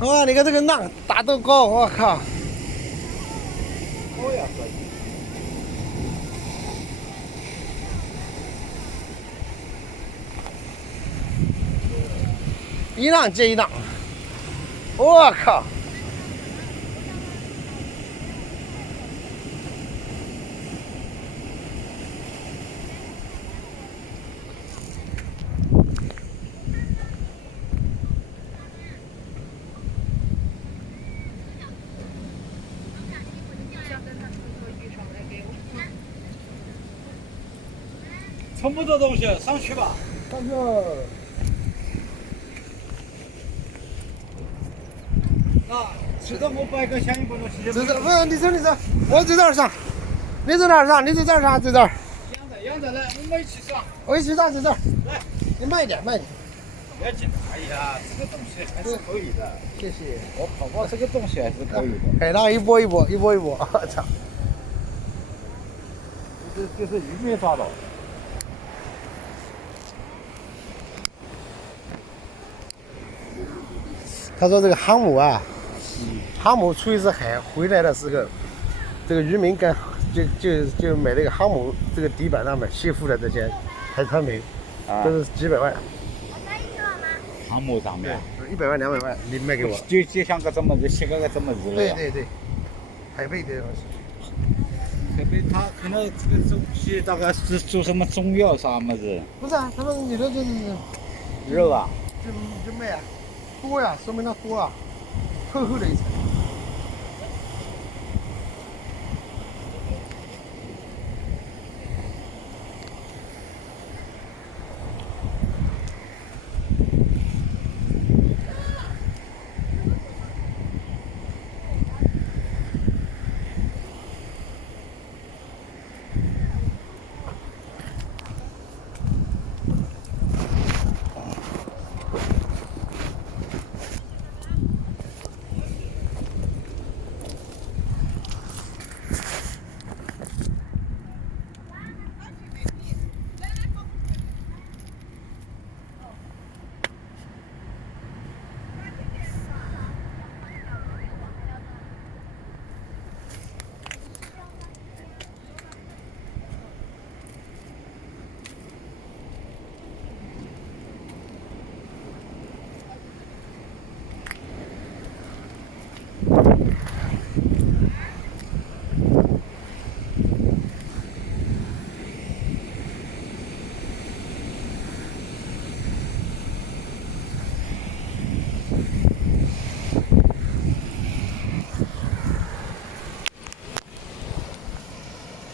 哇，你看这个浪大豆高，我靠！高呀，可以。一浪接一浪，我靠！撑不着东西，上去吧。上去。啊，其实我摆个相应不东西。不是，你走，我在这儿上，你在哪儿上？你在这儿上，在这儿。养着来，我们一起上。我一起上，在这儿。来，你慢一点，慢一点。不要紧。哎呀，这个东西还是可以的。谢谢。我跑过这个东西还是可以的。海浪一波一波，一波一波，我操！这是鱼没抓到。他说这个航母啊，航母出一次海回来的时候，这个渔民就买那个航母这个底板上面修复的这些海滩煤，都是几百万。航母上面。 100万200万，你卖给我。就像个这么子，7个这么子的。对，海贝这东西。海贝它可能这个东西大概是做什么中药啥么子？不是啊，他们你说这是肉啊？就卖啊，多呀，说明它多啊，厚厚的一层。